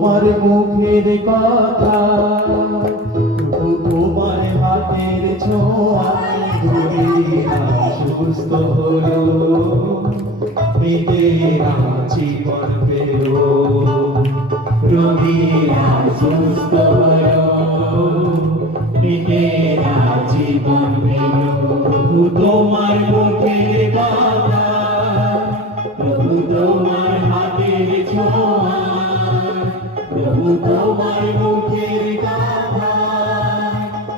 তোমার মুখের কথা, প্রভু তোমার হাতের ছোঁয়ায় রোগীরা সুস্থ হলো, মৃতেরা জীবন পেল, রোগীরা সুস্থ হলো, মৃতেরা জীবন পেল। প্রভু তোমার মুখের কথা, প্রভু তোমার হাতের ছোঁয়া, প্রভু তোমার মুখের কথা,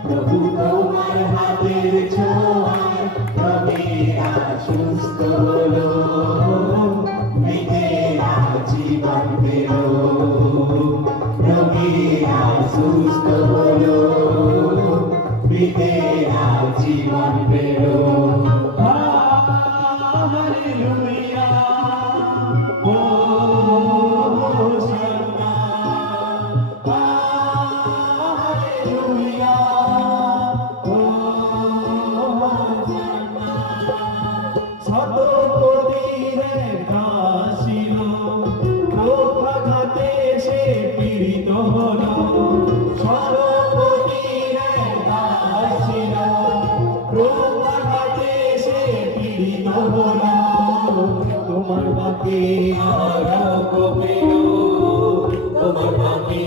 প্রভু তোমার হাতের ছোঁয়া, রোগীরা সুস্থ হলো, মৃতেরা জীবন পেল, রোগীরা সুস্থ হলো, মৃতেরা জীবন পেল। Hallelujah, hosanna, hallelujah, hosanna. শত প্রদীপের ভাসিল, রোগাঘাতে সে পীড়িত হলো, শত প্রদীপের ভাসিল, রোগাঘাতে সে পীড়িত হলো, তোমার বাকি আরোগ্য পেল, তোমার বাকি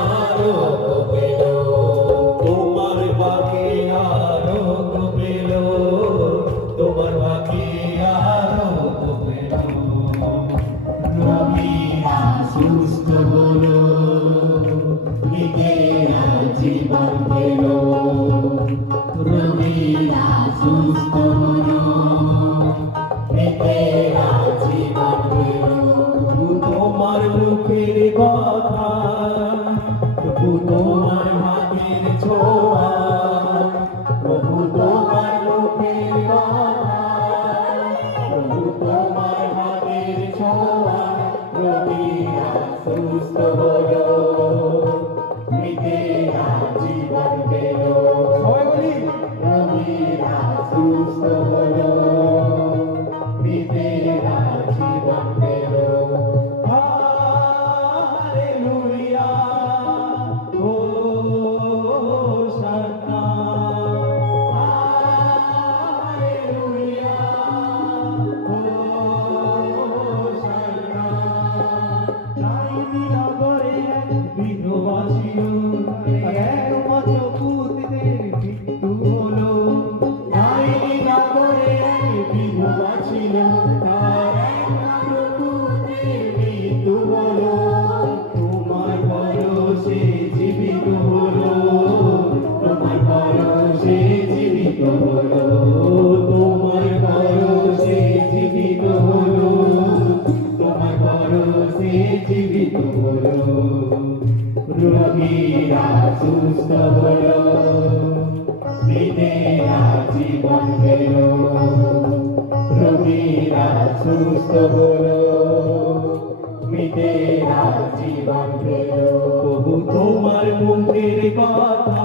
আরোগ্য পেল, তোমার বাকি আরোগ্য পেল, তোমার বাকি আরোগ্য পেল, রোগীরা সুস্থ হলো, মৃতেরা জীবন পেল, রোগীরা সুস্থ হলো, মৃতেরা জীবন পেল। প্রভু তোমার মুখের কথা, প্রভু তোমার হাতের ছোঁয়া, প্রভু তোমার মুখের কথা, প্রভু তোমার হাতের ছোঁয়া, রোগীরা সুস্থ হলো, মৃতেরা জীবন পেল। সবাই বলি, রোগীরা সুস্থ হলো, মৃতেরা জীবন পেল। Hallelujah, hosanna, hallelujah, hosanna. নাইনি নগরে এক বিধবা ছিল, একমাত্র পুত্রের মৃত্যু হলো। নাইনি নগরে এক বিধবা ছিল, তার একমাত্র পুত্রের মৃত্যু হলো, তোমার ভরসে জীবিত হলো, তোমার ভরসে জীবিত হলো, তোমার ভরসে জীবিত হলো, তোমার ভরসে জীবিত হলো, রোগীরা সুস্থ হলো, মৃতেরা জীবন পেল, রোগীরা সুস্থ হলো, মৃতেরা জীবন পেল। প্রভু তোমার মুখের কথা,